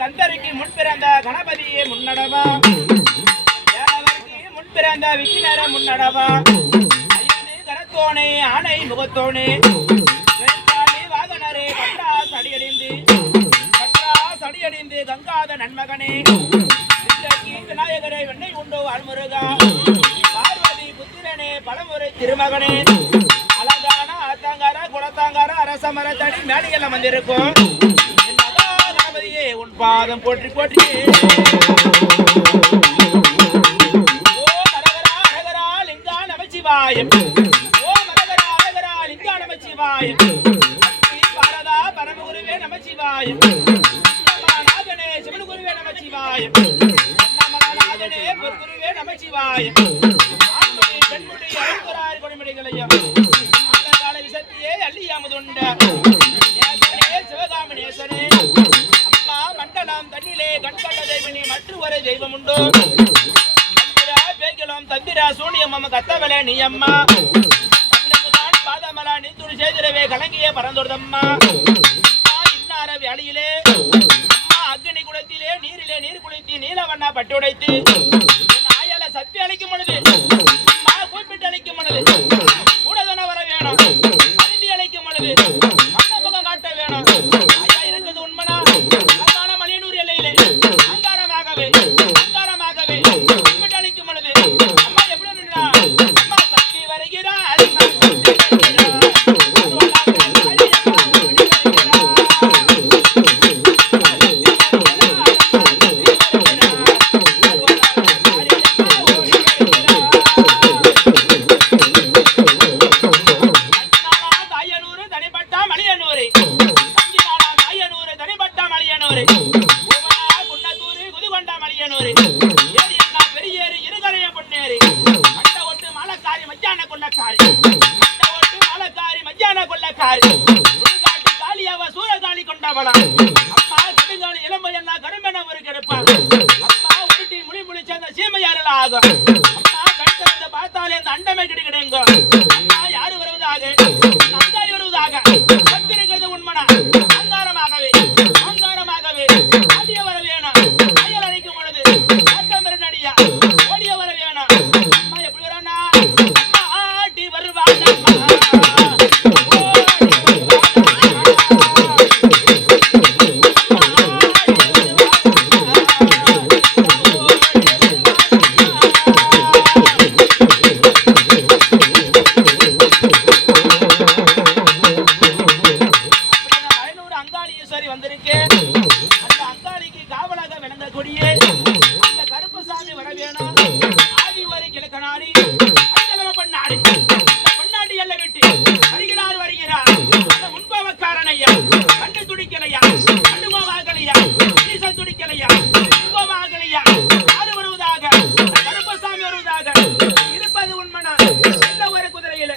கந்தருக்கு முன் பிறந்த கணபதியே முன்னடவா, முன் பிறந்த விக்கினர முன்னடவா, கரத்தோனே ஆணை முகத்தோனே வாகனரே கட்ராஸ் அடியடிந்து கங்காத நன்மகனே விநாயகரே வெண்ணை உண்டோ அல்முருகா பார்வதி புத்திரனே பலமுறை திருமகனே அலங்கான அத்தாங்கார குளத்தாங்கார அரசமரத்தடி மேடையெல்லாம் வந்திருக்கும் உன் பாதம் போற்றி போற்றி. ஓ மரகரா அழகரா லிங்கா நமச்சிவாயம், ஓ மரகரா அழகரா லிங்கா நமச்சிவாயம், பாரதா பரமகுருவே நமச்சிவாயம், நாதனே சிவகுருவே நமச்சிவாயம், நாதனே பொற்குருவே நமச்சிவாயம், ஆண்முடி பெண்முடி அழுத்தராறு கொடிமடிகளையும் அந்த கால விசத்தியே அள்ளியாமதுண்ட சிவகாமி நேசனே மண்டலம் தண்ணிலே கண்கண்ட தெய்வனி மற்றொரு தெய்வம் உண்டோ பேய்களும் தந்திரா சூனியம் அம்ம கத்தவலே நீ அம்மா பாதமலா நீந்துடி செய்திரவே கலங்கிய பரந்தொருதம்மா இன்னார வேளையிலே அம்மா அக்னி குளத்திலே நீரிலே நீர் குளித்து நீலவண்ணா பட்டுடைத்து ஆயால சக்தி அளிக்கும் பொழுது அம்மா கூப்பிட்டு அளிக்கும் பொழுது கூடதன வர வேணும் அருந்தி அளிக்கும் பொழுது மண்ண முகம் காட்ட வேணும் ஐயா இருக்கிறது உண்மனா அங்காரமாகவே அம்மா எப்படி அம்மா சக்தி வருகிறாள் தாயனூறு தனிப்பட்ட மலியனூரை தனிப்பட்ட மலியனூரை பெரியேறு இருகரைய பொன்னேறு மண்ட ஒட்டு மாலக்காரி மஜ்ஜான கொள்ளக்காரி மண்ட ஒட்டு மாலக்காரி மஜ்ஜான கொள்ளக்காரி சுடுகாட்டு காளியாவ சூரகாளி கொண்டவளா அம்மா கடுங்காலி இளம்பு என்ன கருமென ஒரு கெடுப்பா அம்மா உருட்டி முளி சேர்ந்த சீமையாரில் ஆகும் அம்மா கண் திறந்து பார்த்தாலே அந்த அண்டமே கிடைக்கிடுங்க அம்மா யாரு வருவதாக அங்காரி வருவதாக சத்திருக்கிறது உண்மனா அங்காரமாகவே ஆடிய வர வேணும் அயல் அழைக்கும் பொழுது நடியா ஓடிய வர வேணும் அம்மா எப்படி வரானா அம்மா ஆடி வருவாங்க அங்காளி ஈஸ்வரி வந்திருக்கேன். அந்த அங்காளிக்கு காவலாக விளங்கக்கூடிய அந்த கருப்பசாமி வர வேணும். ஆதி வரை கிழக்கனாரி பண்ணாடி பொன்னாடி எல்ல விட்டு வருகிறார் அந்த முன்பவக்காரனையா கண்டு துடிக்கலையா கண்டுமாவாகலையா ஈசல் துடிக்கலையா முன்பவாகலையா யாரு வருவதாக கருப்பசாமி வருவதாக இருப்பது உண்மனா எந்த ஒரு குதிரையில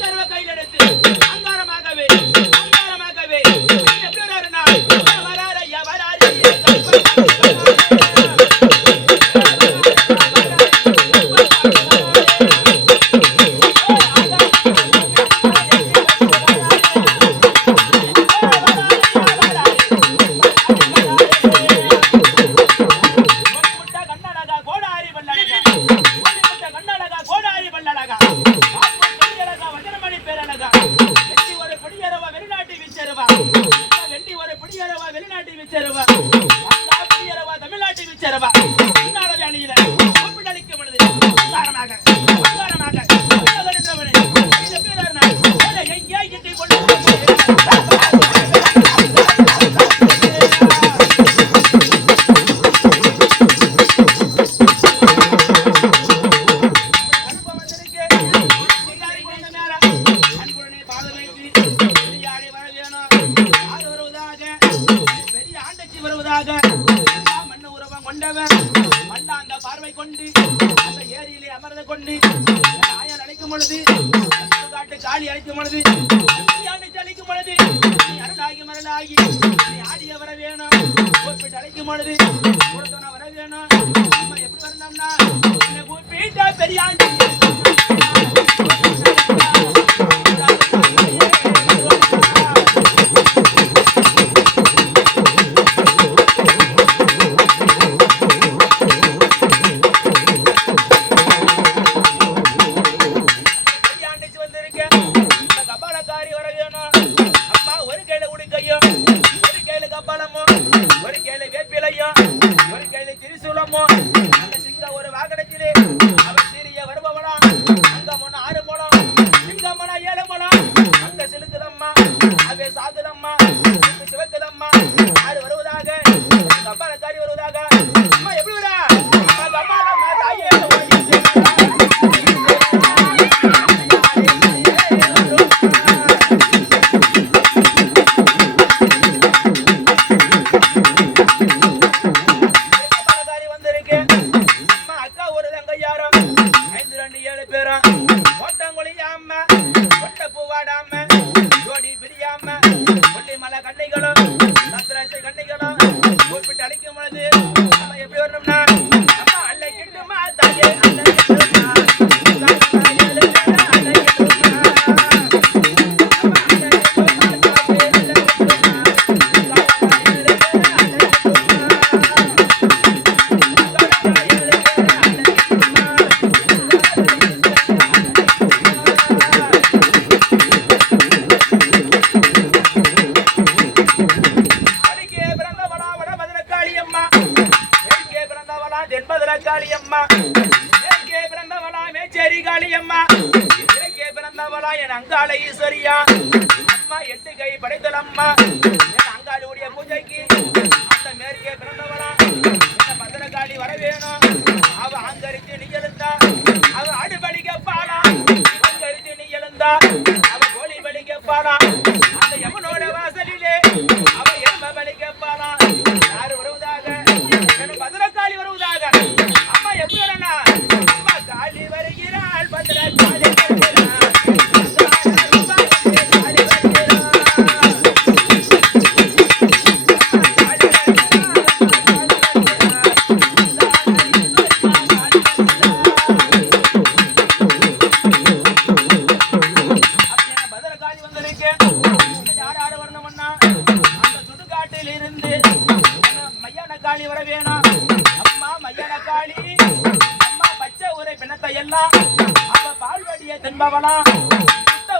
சர்வ கையில் எடுத்து அங்காரமாகவே வராரையா வராரு பார்வை கொண்டு அந்த ஏரியிலே அமர்ந்து கொண்டு ஆயன் அழைக்கும் பொழுது காட்டு காளி அழைக்கும் பொழுது தாயி ஆடிய வர வேணும் கூப்பிட்டு அழைக்கும் பொழுது கொடுத்தவன வர வேணும் அம்மா எப்படி வரணும்னா கூப்பிட்டா பெரியாண்டி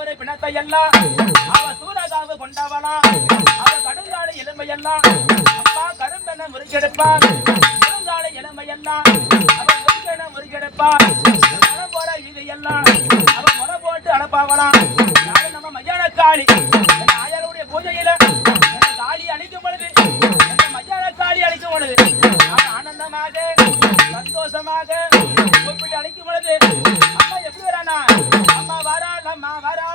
ஒரு பிணத்தை எல்லாம் அவ சூரகாவு கொண்டவளா அவ கடுங்கால எலும்பையெல்லாம் அப்பா கரும்பென முறுக்கெடுப்பான் கடுங்கால எலும்பையெல்லாம் அவ முறுக்கென முறுக்கெடுப்பான் மனம் போற வீதையெல்லாம் அவ முறை போட்டு அனுப்பாவலாம் யாரும் நம்ம மையான காளி ஆயருடைய பூஜையில காளி அழிக்கும் பொழுது மையான காளி அழிக்கும் பொழுது ஆனந்தமாக சந்தோஷமாக கூப்பிட்டு அழைக்கும் பொழுது அம்மா எப்படி வரானா அம்மா வராள் அம்மா வராள்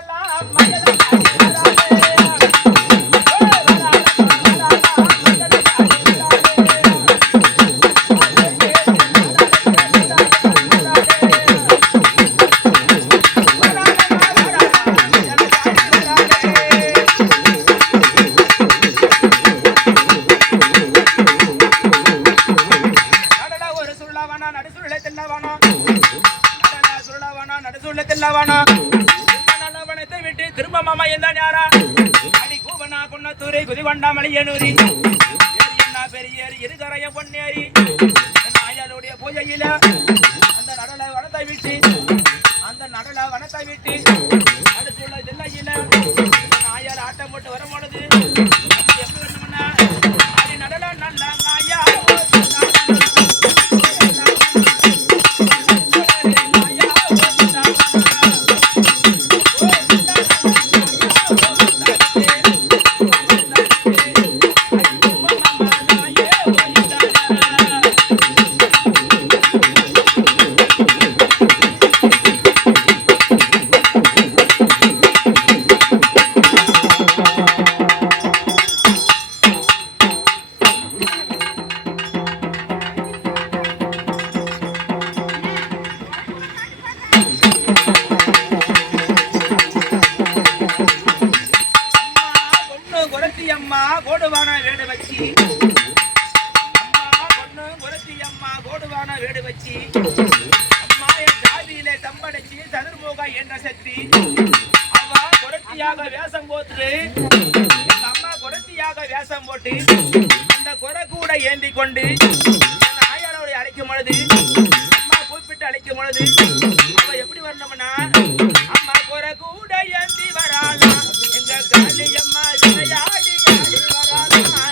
மலையனூரி பெரியேறி இருகரைய பொன்னேறி நாயலுடைய பூஜையில அந்த நடல வனத்தை விட்டு அடுத்துள்ள தில்லையில நாயால் ஆட்டம் போட்டு வரும் பொழுது எப்படி வரணும்னா அது நடல நல்ல நாயா அம்மா கோடுவான வீடு வச்சு அம்மா பொண்ணு குரத்தி அம்மா கோடுவான வீடு வச்சு அம்மா என் ஜாதியிலே தம்படைச்சு சதுர்முக என்ற சக்தி அவ குரத்தியாக வேஷம் போட்டு எங்க அம்மா குரத்தியாக வேஷம் போட்டு அந்த குறை கூட ஏந்தி கொண்டு ஆயாரோட அழைக்கும் பொழுது அம்மா கூப்பிட்டு அழைக்கும் பொழுது அவ எப்படி வரணும்னா அம்மா குறை கூட ஏந்தி வராளா எங்க காளியம்மா விளையாடி ஆடி வராளா